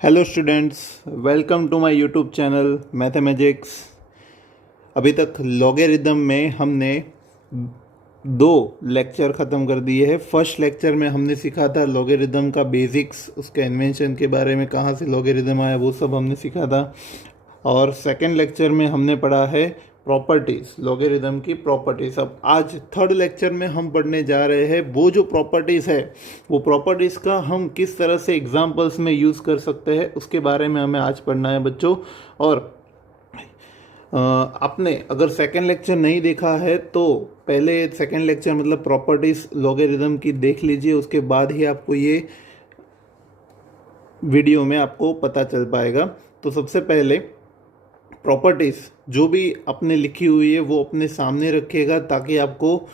Hello students, welcome to my YouTube channel mathematics. अभी तक logarithm में हमने दो लेक्चर ख़त्म कर दिए हैं। फर्स्ट लेक्चर में हमने सीखा था लॉगरिदम का बेसिक्स, उसके इन्वेंशन के बारे में, कहाँ से लॉगरिदम आया वो सब हमने सीखा था। और सेकंड लेक्चर में हमने पढ़ा है प्रॉपर्टीज़, लॉगरिदम की प्रॉपर्टीज़। अब आज थर्ड लेक्चर में हम पढ़ने जा रहे हैं वो जो प्रॉपर्टीज़ है, वो प्रॉपर्टीज़ का हम किस तरह से एग्जांपल्स में यूज़ कर सकते हैं उसके बारे में हमें आज पढ़ना है बच्चों। और आपने अगर सेकंड लेक्चर नहीं देखा है तो पहले सेकंड लेक्चर मतलब प्रॉपर्टीज़ लॉगरिदम की देख लीजिए, उसके बाद ही आपको ये वीडियो में आपको पता चल पाएगा। तो सबसे पहले प्रॉपर्टीज़ जो भी आपने लिखी हुई है वो अपने सामने रखिएगा, ताकि आपको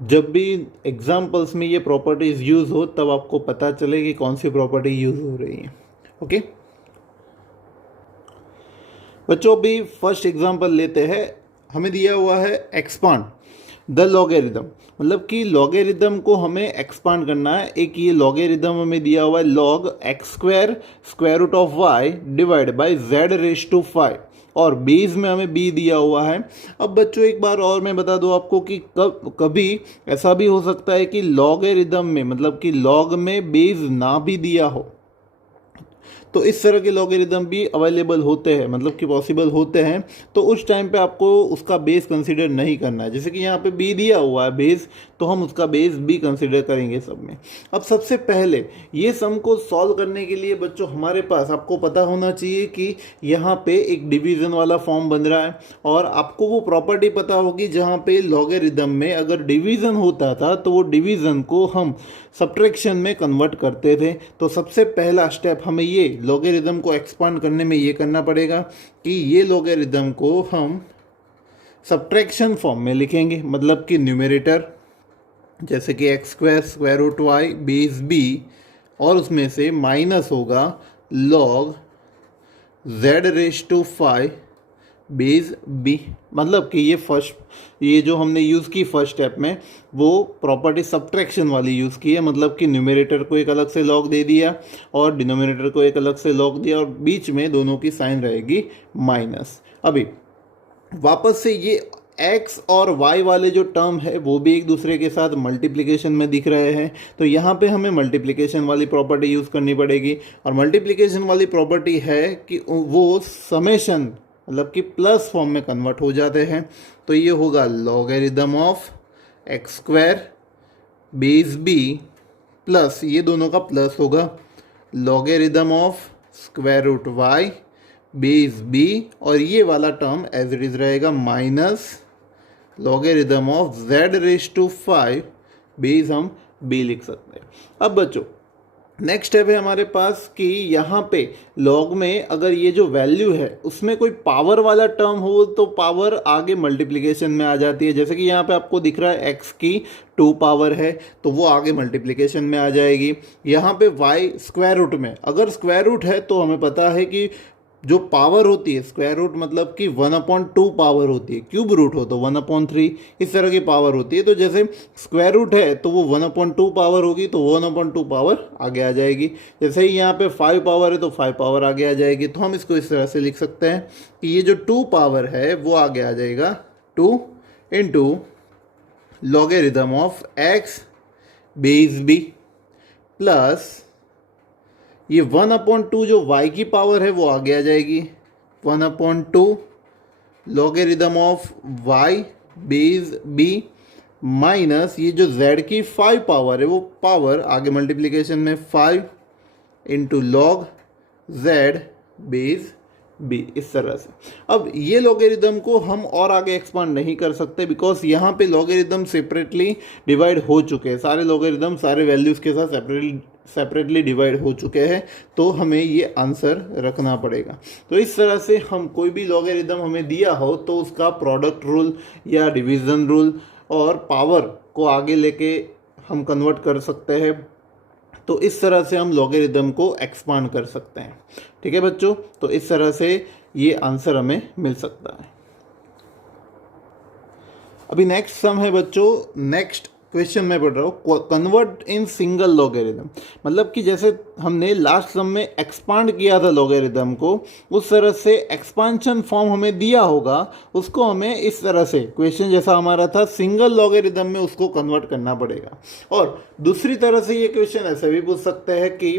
जब भी एग्जाम्पल्स में ये प्रॉपर्टीज़ यूज़ हो तब आपको पता चले कि कौन सी प्रॉपर्टी यूज़ हो रही है। ओके बच्चों, अभी फर्स्ट एग्जाम्पल लेते हैं। हमें दिया हुआ है एक्सपांड द लॉगरिदम, मतलब कि लॉगरिदम को हमें एक्सपांड करना है। एक ये लॉगरिदम हमें दिया हुआ है log X square square root of Y divide by Z raise to 5, और बेस में हमें बी दिया हुआ है। अब बच्चों एक बार और मैं बता दूं आपको कि कभी ऐसा भी हो सकता है कि लॉगरिदम में मतलब कि लॉग में बेस ना भी दिया हो, तो इस तरह के लॉगरिदम भी अवेलेबल होते हैं, मतलब कि पॉसिबल होते हैं। तो उस टाइम पे आपको उसका बेस कंसीडर नहीं करना है। जैसे कि यहाँ पे बी दिया हुआ है बेस, तो हम उसका बेस बी कंसीडर करेंगे सब में। अब सबसे पहले ये सम को सॉल्व करने के लिए बच्चों हमारे पास आपको पता होना चाहिए कि यहाँ पे एक डिवीज़न वाला फॉर्म बन रहा है, और आपको वो प्रॉपर्टी पता होगी जहाँ पे लॉगरिदम में अगर डिवीज़न होता था तो वो डिवीज़न को हम सब्ट्रैक्शन में कन्वर्ट करते थे। तो सबसे पहला स्टेप हमें ये लॉगरिदम को एक्सपांड करने में ये करना पड़ेगा कि ये लॉगरिदम को हम सब्ट्रैक्शन फॉर्म में लिखेंगे, मतलब कि न्यूमरेटर जैसे कि X square square root Y base B, और उसमें से माइनस होगा log Z raise to 5 base B. मतलब कि ये जो हमने यूज़ की फर्स्ट स्टेप में वो प्रॉपर्टी सब्ट्रैक्शन वाली यूज़ की है, मतलब कि न्यूमरेटर को एक अलग से लॉग दे दिया और डिनोमिनेटर को एक अलग से लॉग दिया, और बीच में दोनों की साइन रहेगी माइनस। अभी वापस से ये x और y वाले जो टर्म है वो भी एक दूसरे के साथ मल्टीप्लिकेशन में दिख रहे हैं, तो यहाँ पे हमें मल्टीप्लिकेशन वाली प्रॉपर्टी यूज़ करनी पड़ेगी। और मल्टीप्लिकेशन वाली प्रॉपर्टी है कि वो समेशन मतलब कि प्लस फॉर्म में कन्वर्ट हो जाते हैं। तो ये होगा logarithm of X square base B plus, ये दोनों का प्लस होगा, logarithm of square root Y base B, और ये वाला टर्म एज इट इज रहेगा minus logarithm of Z raise to 5 base हम बी लिख सकते हैं। अब बच्चों नेक्स्ट स्टेप है हमारे पास कि यहाँ पे लॉग में अगर ये जो वैल्यू है उसमें कोई पावर वाला टर्म हो तो पावर आगे मल्टीप्लिकेशन में आ जाती है। जैसे कि यहाँ पे आपको दिख रहा है एक्स की 2 पावर है तो वो आगे मल्टीप्लिकेशन में आ जाएगी। यहाँ पे वाई स्क्वायर रूट में अगर स्क्वायर रूट है तो हमें पता है कि जो पावर होती है स्क्वायर रूट मतलब कि 1/2 पावर होती है, क्यूब रूट हो तो 1/3, इस तरह की पावर होती है। तो जैसे स्क्वायर रूट है तो वो 1/2 पावर होगी तो 1/2 पावर आगे आ जाएगी। जैसे ही यहाँ पे 5 पावर है तो 5 पावर आगे आ जाएगी। तो हम इसको इस तरह से लिख सकते हैं कि ये जो 2 पावर है वो आगे आ जाएगा 2 into logarithm of X base B plus ये 1/2 जो y की पावर है वो आगे आ जाएगी 1/2 logarithm of y base b minus ये जो z की 5 पावर है वो पावर आगे मल्टीप्लिकेशन में 5 into log z base b, इस तरह से। अब ये लॉगरिदम को हम और आगे एक्सपांड नहीं कर सकते बिकॉज यहाँ पे लॉगरिदम सेपरेटली डिवाइड हो चुके हैं, सारे लॉगरिदम सारे वैल्यूज़ के साथ सेपरेटली डिवाइड हो चुके हैं। तो हमें ये आंसर रखना पड़ेगा। तो इस तरह से हम कोई भी लॉगरिदम हमें दिया हो तो उसका प्रोडक्ट रूल या डिवीज़न रूल और पावर को आगे लेके हम कन्वर्ट कर सकते हैं। तो इस तरह से हम लॉगरिदम को एक्सपांड कर सकते हैं। ठीक है बच्चों, तो इस तरह से ये आंसर हमें मिल सकता है। अभी नेक्स्ट सम है बच्चों, नेक्स्ट क्वेश्चन में पढ़ रहा हूँ, कन्वर्ट इन सिंगल लॉगरिदम, मतलब कि जैसे हमने लास्ट सम में एक्सपांड किया था लॉगरिदम को, उस तरह से एक्सपांशन फॉर्म हमें दिया होगा, उसको हमें इस तरह से क्वेश्चन जैसा हमारा था सिंगल लॉगरिदम में उसको कन्वर्ट करना पड़ेगा। और दूसरी तरह से ये क्वेश्चन ऐसे भी पूछ सकते हैं कि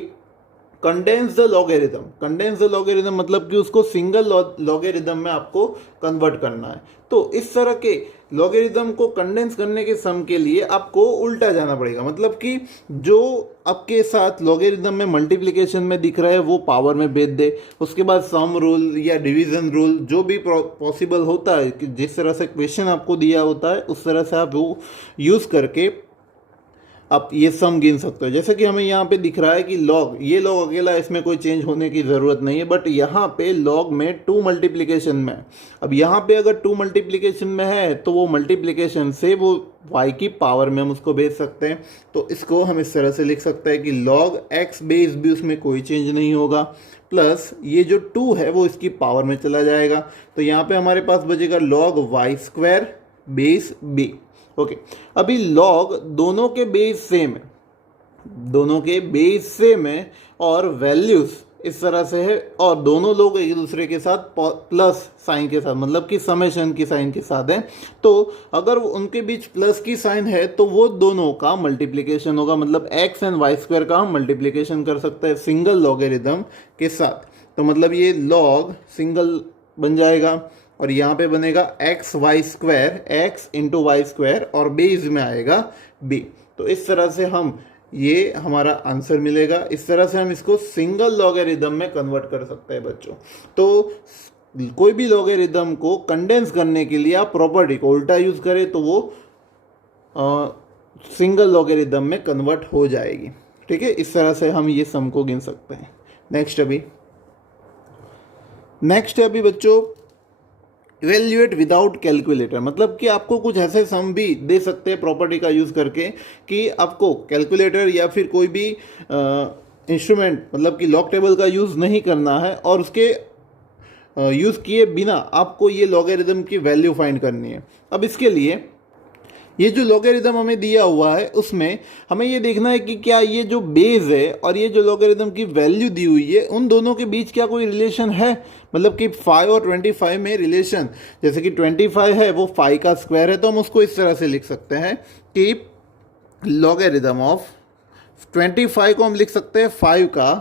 condense the logarithm, condense the logarithm मतलब कि उसको सिंगल लॉगरिदम में आपको कन्वर्ट करना है। तो इस तरह के लॉगरिदम को कंडेंस करने के सम के लिए आपको उल्टा जाना पड़ेगा, मतलब कि जो आपके साथ लॉगरिदम में मल्टीप्लिकेशन में दिख रहा है वो पावर में भेज दे, उसके बाद सम रूल या डिवीजन रूल जो भी पॉसिबल होता है कि जिस तरह से क्वेश्चन आपको दिया होता है उस तरह से आप वो यूज़ करके आप ये सम गिन सकते हो। जैसे कि हमें यहाँ पे दिख रहा है कि लॉग, ये लॉग अकेला, इसमें कोई चेंज होने की ज़रूरत नहीं है, बट यहाँ पे लॉग में 2 मल्टीप्लिकेशन में, अब यहाँ पे अगर 2 मल्टीप्लिकेशन में है तो वो मल्टीप्लिकेशन से वो y की पावर में हम उसको भेज सकते हैं। तो इसको हम इस तरह से लिख सकते हैं कि लॉग x बेस भी उसमें कोई चेंज नहीं होगा, प्लस ये जो 2 है वो इसकी पावर में चला जाएगा। तो यहाँ पे हमारे पास बचेगा log y² base b। Okay, अभी लॉग दोनों के बेस सेम है, दोनों के बेस सेम है और वैल्यूज इस तरह से है, और दोनों लोग एक दूसरे के साथ प्लस साइन के साथ, मतलब कि समेशन की साइन के साथ है। तो अगर उनके बीच प्लस की साइन है तो वो दोनों का मल्टीप्लिकेशन होगा, मतलब x एंड y² का हम मल्टीप्लिकेशन कर सकते हैं सिंगल लॉगरिदम के साथ। तो मतलब ये लॉग सिंगल बन जाएगा और यहाँ पे बनेगा x² x इंटू y² और बेस में आएगा b। तो इस तरह से हम, ये हमारा आंसर मिलेगा। इस तरह से हम इसको सिंगल लॉगरिदम में कन्वर्ट कर सकते हैं बच्चों। तो कोई भी लॉगरिदम को कंडेंस करने के लिए आप प्रॉपर्टी को उल्टा यूज करें तो वो सिंगल लॉगरिदम में कन्वर्ट हो जाएगी। ठीक है, इस तरह से हम ये सम को गिन सकते हैं। नेक्स्ट है अभी बच्चों इवेल्युएट विदाउट कैलकुलेटर, मतलब कि आपको कुछ ऐसे सम भी दे सकते हैं प्रॉपर्टी का यूज़ करके कि आपको कैलकुलेटर या फिर कोई भी इंस्ट्रूमेंट, मतलब कि लॉग टेबल का यूज़ नहीं करना है और उसके यूज़ किए बिना आपको ये लॉगरिदम की वैल्यू फाइंड करनी है। अब इसके लिए ये जो लॉगरिदम हमें दिया हुआ है उसमें हमें ये देखना है कि क्या ये जो बेस है और ये जो लॉगरिदम की वैल्यू दी हुई है उन दोनों के बीच क्या कोई रिलेशन है, मतलब कि 5 और 25 में रिलेशन, जैसे कि 25 है वो 5 का स्क्वायर है, तो हम उसको इस तरह से लिख सकते हैं कि लॉगरिदम ऑफ 25 को हम लिख सकते हैं 5 का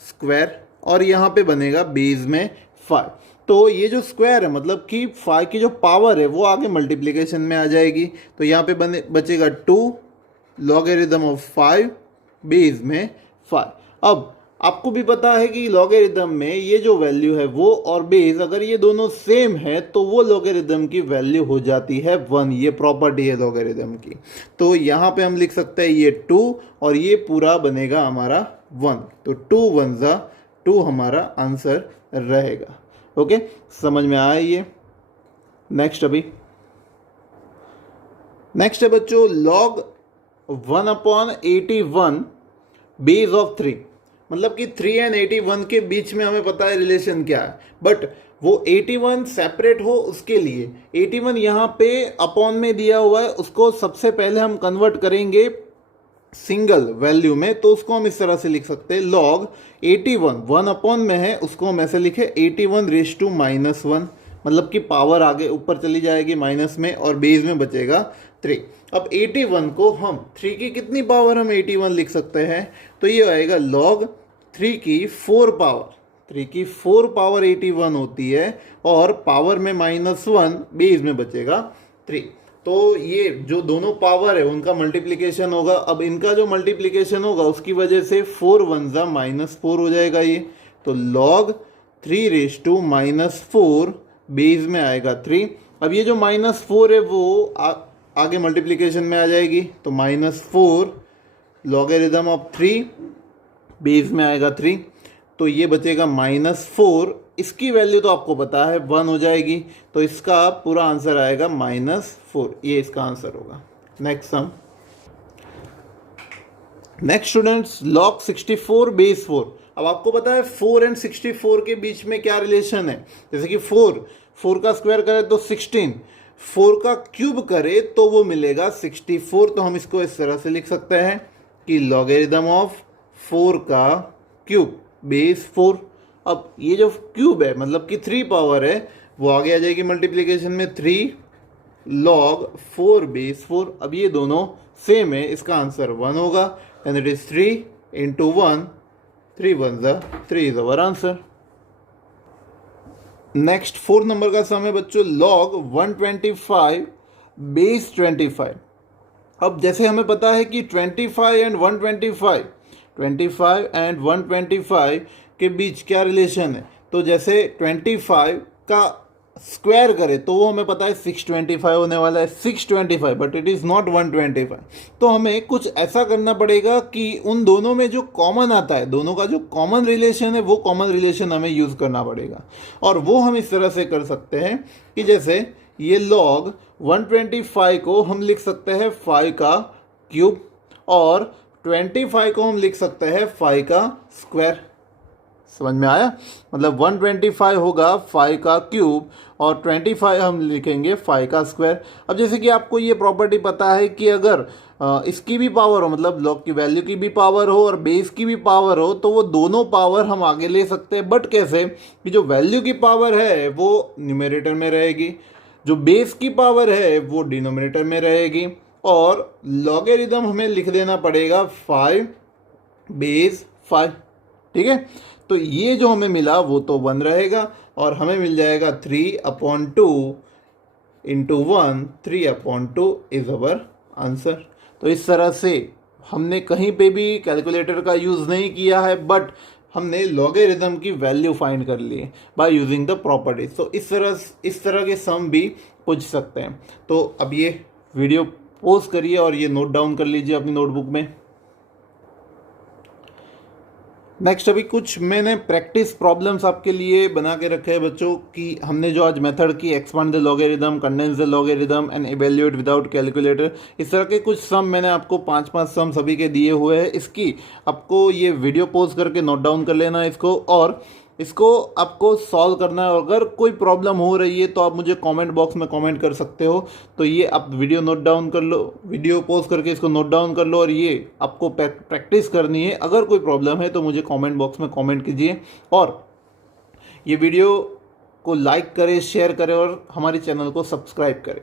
स्क्वायर और यहाँ पे बनेगा बेस में 5। तो ये जो स्क्वायर है मतलब कि 5 की जो पावर है वो आगे मल्टीप्लिकेशन में आ जाएगी। तो यहाँ पे बचेगा 2 लॉगरिदम ऑफ 5 बेस में 5। अब आपको भी पता है कि लॉगरिदम में ये जो वैल्यू है वो और बेस अगर ये दोनों सेम है तो वो लॉगरिदम की वैल्यू हो जाती है 1। ये प्रॉपर्टी है लॉगरिदम की। तो यहाँ पे हम लिख सकते हैं ये 2 और ये पूरा बनेगा हमारा 1। तो 2 1 जा 2 हमारा आंसर रहेगा। ओके, समझ में आया ये। नेक्स्ट है बच्चों लॉग 1/81 बेस ऑफ 3, मतलब कि 3 एंड 81 के बीच में हमें पता है रिलेशन क्या है, बट वो 81 सेपरेट हो उसके लिए 81 यहाँ पे अपॉन में दिया हुआ है, उसको सबसे पहले हम कन्वर्ट करेंगे सिंगल वैल्यू में। तो उसको हम इस तरह से लिख सकते हैं लॉग 81 1 अपॉन में है उसको हम ऐसे लिखे 81 रेज टू -1, मतलब कि पावर आगे ऊपर चली जाएगी माइनस में और बेस में बचेगा 3। अब 81 को हम 3 की कितनी पावर हम 81 लिख सकते हैं, तो ये आएगा लॉग 3 की 4 पावर, 3 की 4 पावर 81 होती है और पावर में -1 बेस में बचेगा 3। तो ये जो दोनों पावर है उनका मल्टीप्लिकेशन होगा। अब इनका जो मल्टीप्लिकेशन होगा उसकी वजह से 4 1 जा -4 हो जाएगा ये। तो log 3 रेज टू -4 बेस में आएगा 3। अब ये जो -4 है वो आगे मल्टीप्लिकेशन में आ जाएगी। तो -4 लॉगरिदम ऑफ 3 बेस में आएगा 3। तो ये बचेगा -4, इसकी वैल्यू तो आपको पता है 1 हो जाएगी। तो इसका पूरा आंसर आएगा -4, ये इसका आंसर होगा। Next students log 64 base 4। अब आपको पता है 4 एंड 64 के बीच में क्या रिलेशन है, जैसे कि 4 का स्क्वायर करें तो 16, 4 का क्यूब करे तो वो मिलेगा 64। तो हम इसको इस तरह से लिख सकते हैं कि लॉगरिदम ऑफ 4 का क्यूब बेस 4। अब ये जो क्यूब है मतलब कि 3 पावर है वो आगे आ जाएगी मल्टीप्लिकेशन में 3 log 4 बेस 4। अब ये दोनों सेम है, इसका आंसर 1 होगा एंड इट इज 3 इंटू 1, 3 1 ज़ा 3 is our answer. Next 4 number का सम है बच्चों log 125 बेस 25। अब जैसे हमें पता है कि 25 एंड 125, 25 एंड 125 के बीच क्या रिलेशन है, तो जैसे 25 का स्क्वायर करें तो वो हमें पता है 625 होने वाला है, 625, बट इट इज़ नॉट 125। तो हमें कुछ ऐसा करना पड़ेगा कि उन दोनों में जो कॉमन आता है, दोनों का जो कॉमन रिलेशन है वो कॉमन रिलेशन हमें यूज़ करना पड़ेगा। और वो हम इस तरह से कर सकते हैं कि जैसे ये log 125 को हम लिख सकते हैं 5 का क्यूब और 25 को हम लिख सकते हैं 5 का स्क्वायर। समझ में आया? मतलब 125 होगा 5 का क्यूब और 25 हम लिखेंगे 5 का स्क्वायर। अब जैसे कि आपको ये प्रॉपर्टी पता है कि अगर इसकी भी पावर हो, मतलब log की वैल्यू की भी पावर हो और बेस की भी पावर हो, तो वो दोनों पावर हम आगे ले सकते हैं। बट कैसे कि जो वैल्यू की पावर है वो न्यूमरेटर में रहेगी, जो बेस की पावर है वो डिनोमिनेटर में रहेगी, और लॉगरिदम हमें लिख देना पड़ेगा 5 बेस 5। ठीक है, तो ये जो हमें मिला वो तो 1 रहेगा और हमें मिल जाएगा 3/2 इंटू 1, 3/2 इज अवर आंसर। तो इस तरह से हमने कहीं पे भी कैलकुलेटर का यूज़ नहीं किया है, बट हमने लॉगरिदम की वैल्यू फाइंड कर ली है बाय यूजिंग द प्रॉपर्टीज। तो इस तरह के सम भी पूछ सकते हैं। तो अब ये वीडियो पॉज करिए और ये नोट डाउन कर लीजिए अपनी नोटबुक में। नेक्स्ट अभी कुछ मैंने प्रैक्टिस प्रॉब्लम्स आपके लिए बना के रखे हैं बच्चों कि हमने जो आज मेथड की expand the logarithm, condense the logarithm and evaluate without calculator, इस तरह के कुछ सम मैंने आपको 5 सम सभी के दिए हुए हैं। इसकी आपको ये वीडियो पॉज करके नोट डाउन कर लेना है इसको, और इसको आपको सॉल्व करना है। अगर कोई प्रॉब्लम हो रही है तो आप मुझे कमेंट बॉक्स में कमेंट कर सकते हो। तो ये आप वीडियो नोट डाउन कर लो, वीडियो पॉज करके इसको नोट डाउन कर लो, और ये आपको प्रैक्टिस करनी है। अगर कोई प्रॉब्लम है तो मुझे कमेंट बॉक्स में कमेंट कीजिए, और ये वीडियो को लाइक करें, शेयर करें और हमारे चैनल को सब्सक्राइब करें।